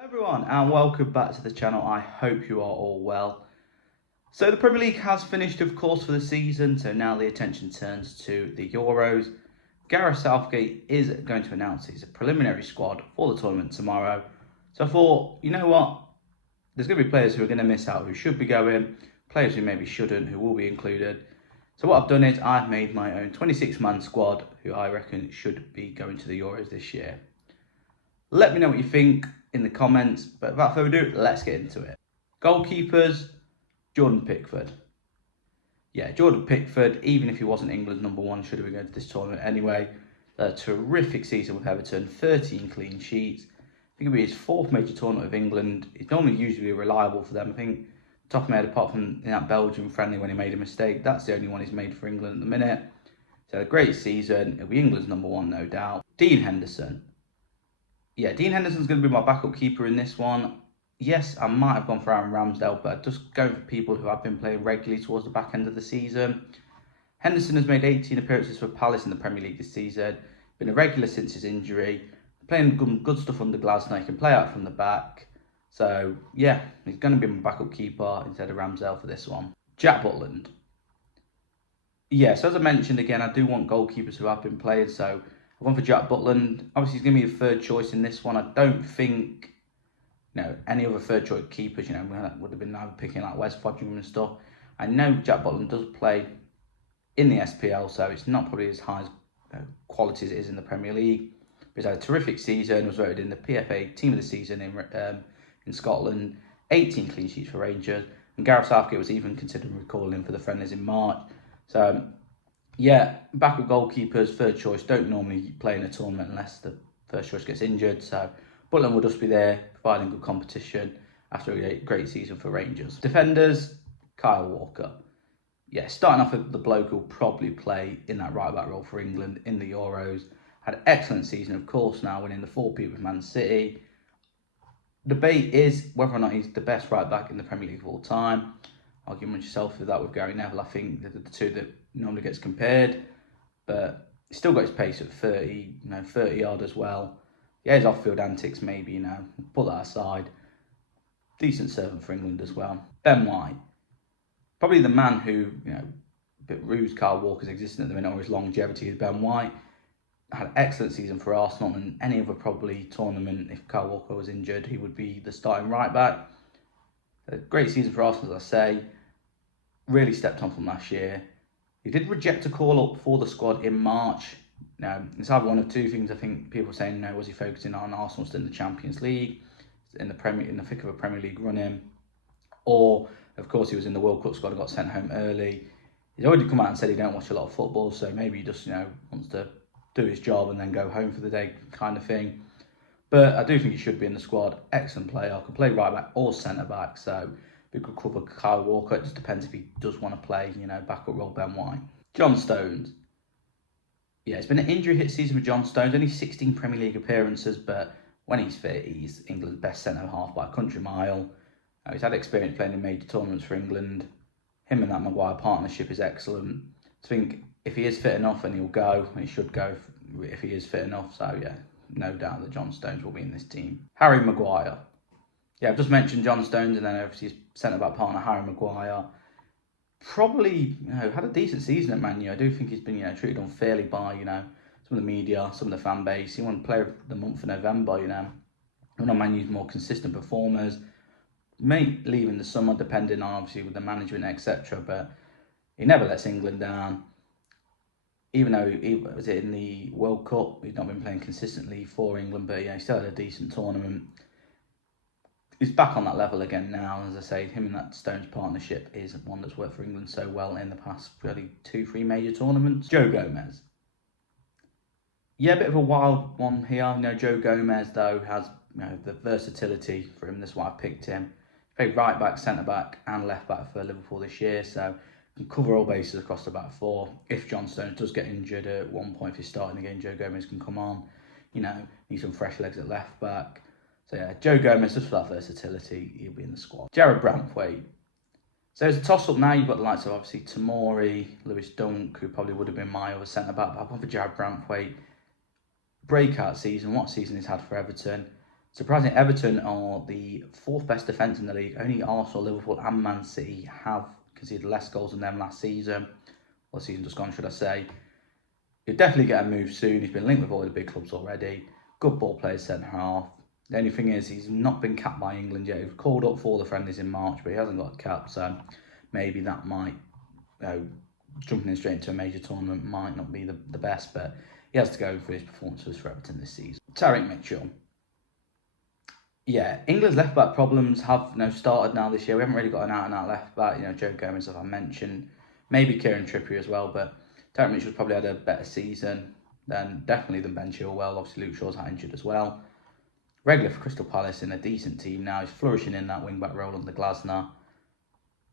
Hello everyone and welcome back to the channel. I hope you are all well. So the Premier League has finished of course for the season, so now the attention turns to the Euros. Gareth Southgate is going to announce his preliminary squad for the tournament tomorrow. So I thought, you know what, there's going to be players who are going to miss out who should be going, players who maybe shouldn't who will be included. So what I've done is I've made my own 26-man squad who I reckon should be going to the Euros this year. Let me know what you think in the comments, but without further ado, let's get into it. Goalkeepers, Jordan Pickford. Yeah, Jordan Pickford, even if he wasn't England's #1, should have been going to this tournament anyway. A terrific season with Everton, 13 clean sheets. I think it'll be his 4th major tournament with England. He's normally usually reliable for them. I think, top of my head, apart from in that Belgium friendly when he made a mistake, that's the only one he's made for England at the minute. So a great season. It'll be England's #1, no doubt. Dean Henderson. Yeah, Dean Henderson's going to be my backup keeper in this one. Yes, I might have gone for Aaron Ramsdale, but just going for people who have been playing regularly towards the back end of the season. Henderson has made 18 appearances for Palace in the Premier League this season. Been a regular since his injury. Playing good stuff under Glasner. He can play out from the back. So, yeah, he's going to be my backup keeper instead of Ramsdale for this one. Jack Butland. Yeah, so as I mentioned again, I do want goalkeepers who have been playing, so I've gone for Jack Butland. Obviously, he's going to be a third choice in this one. I don't think, any other third choice keepers, would have been either picking like Wes Foderingham and stuff. I know Jack Butland does play in the SPL, so it's not probably as high as quality as it is in the Premier League. But he's had a terrific season. Was voted in the PFA Team of the Season in Scotland. 18 clean sheets for Rangers, and Gareth Southgate was even considering recalling him for the friendlies in March. So, yeah, backup goalkeepers, third choice, don't normally play in a tournament unless the first choice gets injured. So Butland will just be there, providing good competition after a great season for Rangers. Defenders, Kyle Walker. Yeah, starting off with the bloke who'll probably play in that right-back role for England in the Euros. Had an excellent season, of course, now winning the 4-peat with Man City. Debate is whether or not he's the best right-back in the Premier League of all time. Argument yourself with that with Gary Neville. I think they're the two that normally gets compared, but he's still got his pace at 30 odd as well. Yeah, his off-field antics maybe, put that aside. Decent servant for England as well. Ben White, probably the man who, a bit rues Kyle Walker's existence at the minute or his longevity is Ben White. Had an excellent season for Arsenal, and any other probably tournament, if Kyle Walker was injured, he would be the starting right back. A great season for Arsenal, as I say. Really stepped on from last year. He did reject a call up for the squad in March. Now, it's either one of two things. I think people are saying, was he focusing on Arsenal still in the Champions League, in the thick of a Premier League run-in, or of course he was in the World Cup squad and got sent home early. He's already come out and said he don't watch a lot of football, so maybe he just wants to do his job and then go home for the day kind of thing. But I do think he should be in the squad. Excellent player, can play right back or centre back, so we could cover Kyle Walker. It just depends if he does want to play, backup role Ben White. John Stones. Yeah, it's been an injury-hit season for John Stones. Only 16 Premier League appearances, but when he's fit, he's England's best centre-half by a country mile. He's had experience playing in major tournaments for England. Him and that Maguire partnership is excellent. I think if he is fit enough, and he'll go, and he should go if he is fit enough. So, yeah, no doubt that John Stones will be in this team. Harry Maguire. Yeah, I've just mentioned John Stones, and then obviously his centre-back partner, Harry Maguire. Probably, had a decent season at Man U. I do think he's been, treated unfairly by, some of the media, some of the fan base. He won Player of the Month for November, One of Man U's more consistent performers. May leave in the summer, depending on, obviously, with the management, etc. But he never lets England down. Even though he was in the World Cup, he's not been playing consistently for England, but he still had a decent tournament. He's back on that level again now. As I say, him and that Stones partnership is one that's worked for England so well in the past really 2-3 major tournaments. Joe Gomez. Yeah, a bit of a wild one here. Joe Gomez, though, has the versatility for him. That's why I picked him. He played right back, centre back, and left back for Liverpool this year, so can cover all bases across the back four. If John Stones does get injured at one point, if he's starting again, Joe Gomez can come on. Need some fresh legs at left back. So yeah, Joe Gomez, just for that versatility, he'll be in the squad. Jared Branthwaite. So it's a toss-up now. You've got the likes of, obviously, Tomori, Lewis Dunk, who probably would have been my other centre-back, but I've gone for Jared Branthwaite. Breakout season. What season he's had for Everton. Surprisingly, Everton are the fourth best defence in the league. Only Arsenal, Liverpool and Man City have conceded less goals than them last season. Well, season just gone, should I say. He'll definitely get a move soon. He's been linked with all the big clubs already. Good ball player, centre half. The only thing is he's not been capped by England yet. He was called up for the friendlies in March, but he hasn't got a cap, so maybe that might, jumping in straight into a major tournament might not be the best, but he has to go for his performances for Everton this season. Tarek Mitchell. Yeah, England's left back problems have started now this year. We haven't really got an out and out left back. Joe Gomez, as I mentioned, maybe Kieran Trippier as well, but Tarek Mitchell's probably had a better season than Ben Chilwell. Obviously, Luke Shaw's injured as well. Regular for Crystal Palace in a decent team now. He's flourishing in that wing back role under Glasner.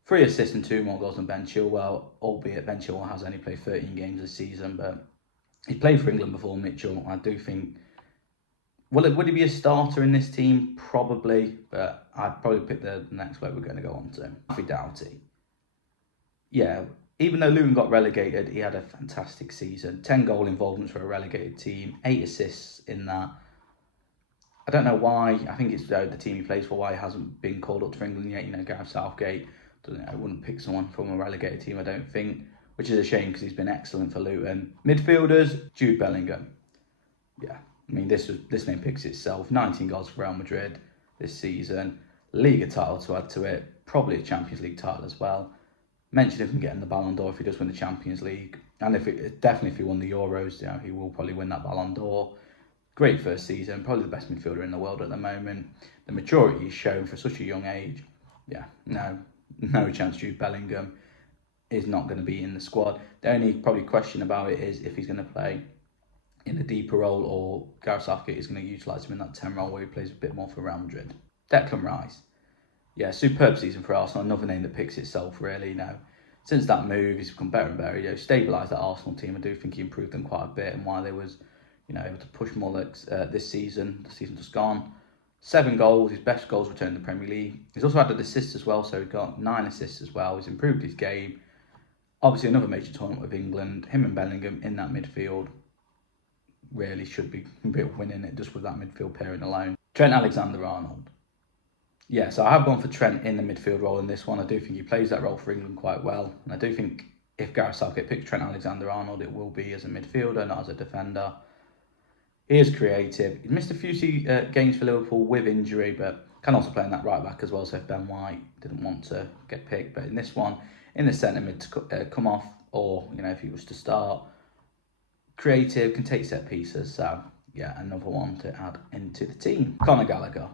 3 assists and 2 more goals than Ben Chilwell, albeit Ben Chilwell has only played 13 games this season, but he played for England before Mitchell. I do think, would he be a starter in this team? Probably, but I'd probably pick the next bloke we're going to go on to. Alfie Doughty. Yeah, even though Luton got relegated, he had a fantastic season. 10 goal involvements for a relegated team, 8 assists in that. I don't know why. I think it's the team he plays for, why he hasn't been called up to England yet. Gareth Southgate wouldn't pick someone from a relegated team, I don't think, which is a shame because he's been excellent for Luton. Midfielders, Jude Bellingham. Yeah, I mean, this name picks itself. 19 goals for Real Madrid this season. Liga title to add to it. Probably a Champions League title as well. Mention him getting the Ballon d'Or if he does win the Champions League. And if he won the Euros, he will probably win that Ballon d'Or. Great first season, probably the best midfielder in the world at the moment. The maturity he's shown for such a young age. Yeah, no chance Jude Bellingham is not going to be in the squad. The only probably question about it is if he's going to play in a deeper role or Gareth Southgate is going to utilise him in that 10 role where he plays a bit more for Real Madrid. Declan Rice. Yeah, superb season for Arsenal. Another name that picks itself really now. Since that move, he's become better and better. Stabilised that Arsenal team. I do think he improved them quite a bit, and why they was able to push more this season. The season just gone. 7 goals, his best goals returned in the Premier League. He's also had an assist as well, so he's got 9 assists as well. He's improved his game. Obviously, another major tournament with England. Him and Bellingham in that midfield really should be winning it just with that midfield pairing alone. Trent Alexander-Arnold. Yeah, so I have gone for Trent in the midfield role in this one. I do think he plays that role for England quite well. And I do think if Gareth Southgate picks Trent Alexander-Arnold, it will be as a midfielder, not as a defender. He is creative. He missed a few games for Liverpool with injury, but can also play in that right back as well. So if Ben White didn't want to get picked, but in this one, in the centre mid to come off, or if he was to start, creative, can take set pieces. So yeah, another one to add into the team. Conor Gallagher.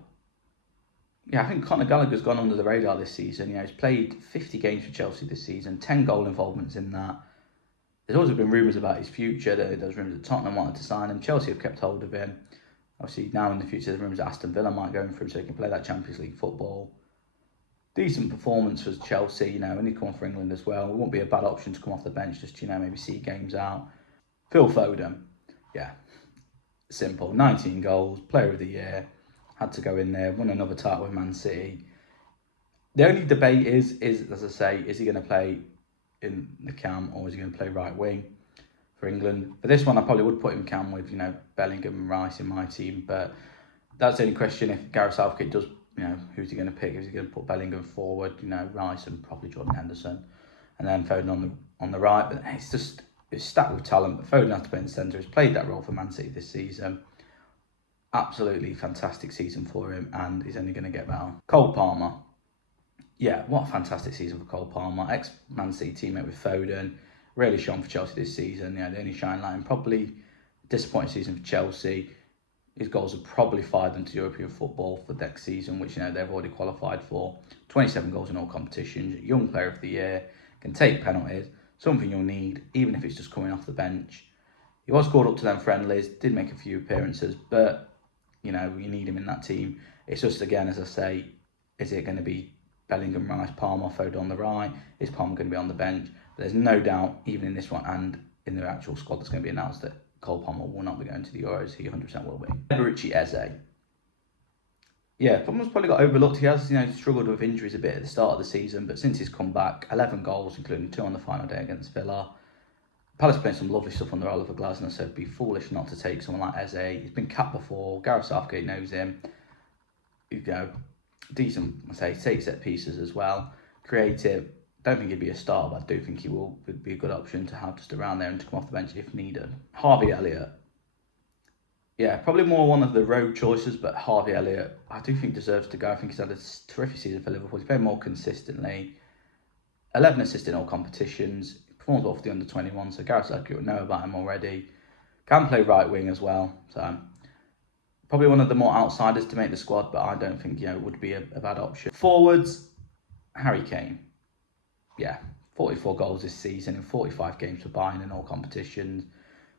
Yeah, I think Conor Gallagher's gone under the radar this season. He's played 50 games for Chelsea this season, 10 goal involvements in that. There's also been rumours about his future. There's rumours that Tottenham wanted to sign him. Chelsea have kept hold of him. Obviously, now in the future, there's rumours that Aston Villa might go in for him so he can play that Champions League football. Decent performance for Chelsea, and he come off for England as well. It won't be a bad option to come off the bench, just, maybe see games out. Phil Foden. Yeah, simple. 19 goals, player of the year. Had to go in there, won another title with Man City. The only debate is as I say, is he going to play in the cam or is he going to play right wing for England? For this one, I probably would put him cam with Bellingham and Rice in my team, but that's the only question. If Gareth Southgate does, who's he going to pick? Is he going to put Bellingham forward? Rice and probably Jordan Henderson, and then Foden on the right. But it's stacked with talent. But Foden has to play in the centre. He's played that role for Man City this season. Absolutely fantastic season for him, and he's only going to get better. Cole Palmer. Yeah, what a fantastic season for Cole Palmer. Ex-Man City teammate with Foden. Really shone for Chelsea this season. The only shine light, and probably disappointing season for Chelsea. His goals have probably fired them to European football for next season, which they've already qualified for. 27 goals in all competitions. Young player of the year. Can take penalties. Something you'll need, even if it's just coming off the bench. He was called up to them friendlies. Did make a few appearances, but you need him in that team. It's just, again, as I say, is it going to be Bellingham, Rice, Palmer, Foden on the right? Is Palmer going to be on the bench? But there's no doubt, even in this one and in the actual squad that's going to be announced, that Cole Palmer will not be going to the Euros. He 100% will be. Eberechi Eze. Yeah, Palmer's probably got overlooked. He has, struggled with injuries a bit at the start of the season, but since he's come back, 11 goals, including 2 on the final day against Villa. Palace playing some lovely stuff under Oliver Glasner, so it'd be foolish not to take someone like Eze. He's been capped before. Gareth Southgate knows him. decent, I say, take set pieces as well. Creative. Don't think he'd be a star, but I do think he would be a good option to have just around there and to come off the bench if needed. Harvey Elliott. Yeah, probably more one of the rogue choices, but Harvey Elliott, I do think deserves to go. I think he's had a terrific season for Liverpool. He's played more consistently. 11 assists in all competitions. Performs well for the under-21, so Gareth Southgate will know about him already. Can play right wing as well, so probably one of the more outsiders to make the squad, but I don't think would be a bad option. Forwards, Harry Kane. Yeah, 44 goals this season in 45 games for Bayern in all competitions.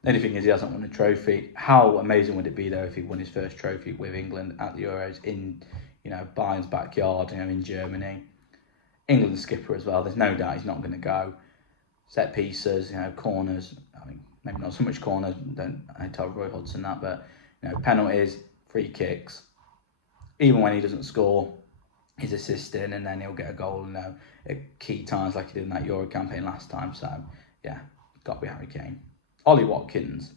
The only thing is he hasn't won a trophy. How amazing would it be though if he won his first trophy with England at the Euros in Bayern's backyard, in Germany. England skipper as well. There's no doubt he's not going to go. Set pieces, corners. I mean, maybe not so much corners. I tell Roy Hodgson that, but penalties, free kicks. Even when he doesn't score, he's assisting, and then he'll get a goal. At key times like he did in that Euro campaign last time. So yeah, got to be Harry Kane. Ollie Watkins.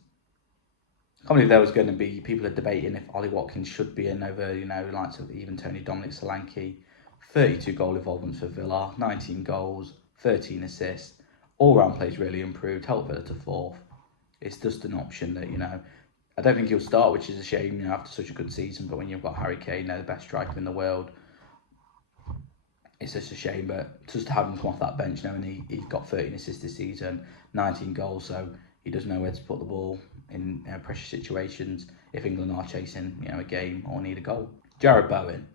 I can't believe there was going to be people are debating if Ollie Watkins should be in over likes of even Tony Dominic Solanke. 32 goal involvements for Villa, 19 goals, 13 assists. All-round play's really improved, helped Villa to fourth. It's just an option that, I don't think he'll start, which is a shame, after such a good season. But when you've got Harry Kane, the best striker in the world, it's just a shame. But just to have him come off that bench, and he's got 13 assists this season, 19 goals, so he does know where to put the ball in pressure situations if England are chasing, a game or need a goal. Jarrod Bowen.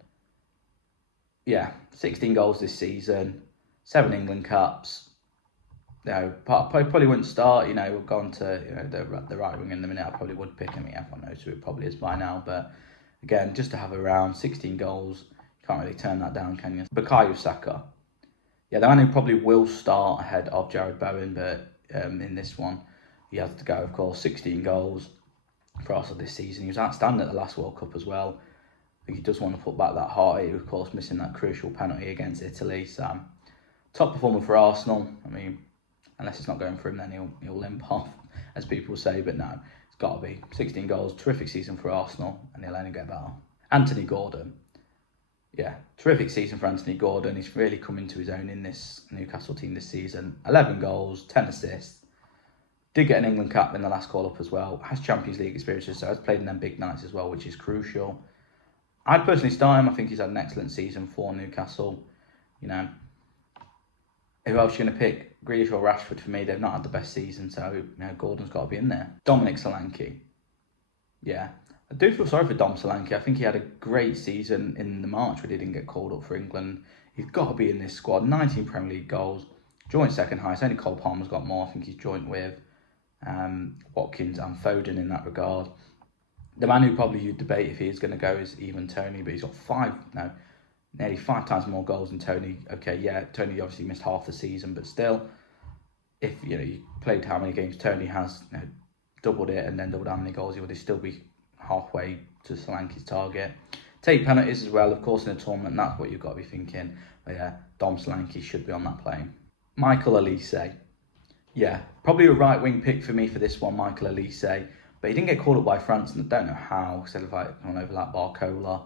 Yeah, 16 goals this season, 7 England caps. Probably wouldn't start. We've gone to the right wing in the minute. I probably would pick him. Everyone knows who it probably is by now. But again, just to have around 16 goals, you can't really turn that down, can you? Bukayo Saka. Yeah, the man who probably will start ahead of Jarrod Bowen, but in this one, he has to go. Of course, 16 goals for Arsenal this season. He was outstanding at the last World Cup as well. I think he does want to put back that heart. He was, of course, missing that crucial penalty against Italy. So, top performer for Arsenal. I mean, unless it's not going for him, then he'll limp off, as people say. But no, it's got to be 16 goals. Terrific season for Arsenal, and he'll only get better. Anthony Gordon. Yeah, terrific season for Anthony Gordon. He's really come into his own in this Newcastle team this season. 11 goals, 10 assists. Did get an England cap in the last call-up as well. Has Champions League experiences, so has played in them big nights as well, which is crucial. I'd personally start him. I think he's had an excellent season for Newcastle. Who else are you going to pick? Grealish or Rashford? For me, they've not had the best season, so Gordon's got to be in there. Dominic Solanke. Yeah, I do feel sorry for Dom Solanke. I think he had a great season in the March when he didn't get called up for England. He's got to be in this squad. 19 Premier League goals. Joint second highest. Only Cole Palmer's got more. I think he's joint with Watkins and Foden in that regard. The man who probably you'd debate if he is going to go is even Tony, but he's got nearly 5 times more goals than Tony. Okay, yeah, Tony obviously missed half the season, but still, if you played how many games Tony has, doubled it and then doubled how many goals, he would still be halfway to Solanke's target. Take penalties as well, of course, in a tournament. That's what you've got to be thinking. But yeah, Dom Solanke should be on that plane. Michael Elise. Yeah, probably a right wing pick for me for this one, Michael Elise. But he didn't get called up by France, and I don't know how, instead of on overlap Barcola,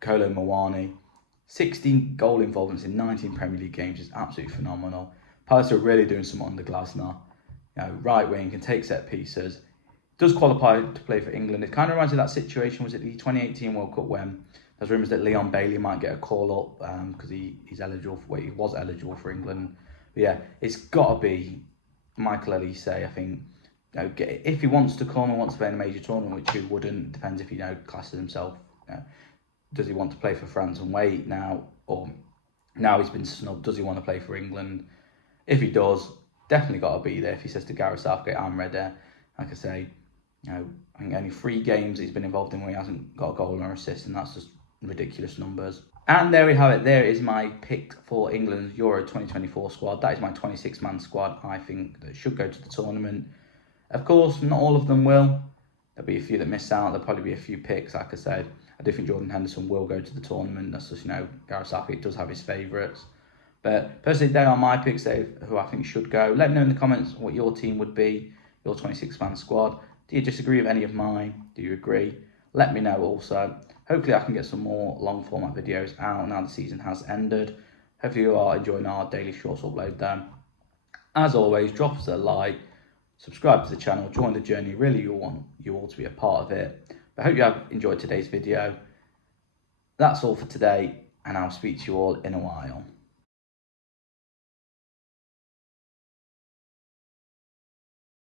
Kolo Muani. 16 goal involvements in 19 Premier League games is absolutely phenomenal. Palace are really doing some under Glasner. Right wing, can take set pieces. Does qualify to play for England. It kind of reminds me of that situation, was it the 2018 World Cup when there's rumours that Leon Bailey might get a call up because he was eligible for England. But yeah, it's got to be Michael Elise, I think. If he wants to come and wants to play in a major tournament, which he wouldn't, depends if he classes himself. Does he want to play for France and wait now, or now he's been snubbed? Does he want to play for England? If he does, definitely got to be there. If he says to Gareth Southgate, "I'm ready," like I say, I think only 3 games he's been involved in where he hasn't got a goal or assist, and that's just ridiculous numbers. And there we have it. There is my pick for England's Euro 2024 squad. That is my 26-man squad. I think that should go to the tournament. Of course, not all of them will. There'll be a few that miss out. There'll probably be a few picks, like I said. I do think Jordan Henderson will go to the tournament. That's just, Gareth Southgate does have his favourites. But personally, they are my picks, who I think should go. Let me know in the comments what your team would be, your 26-man squad. Do you disagree with any of mine? Do you agree? Let me know also. Hopefully I can get some more long format videos out now the season has ended. Hopefully you are enjoying our daily shorts upload then. As always, drop us a like, subscribe to the channel, join the journey. Really, you want you all to be a part of it. But I hope you have enjoyed today's video. That's all for today, and I'll speak to you all in a while.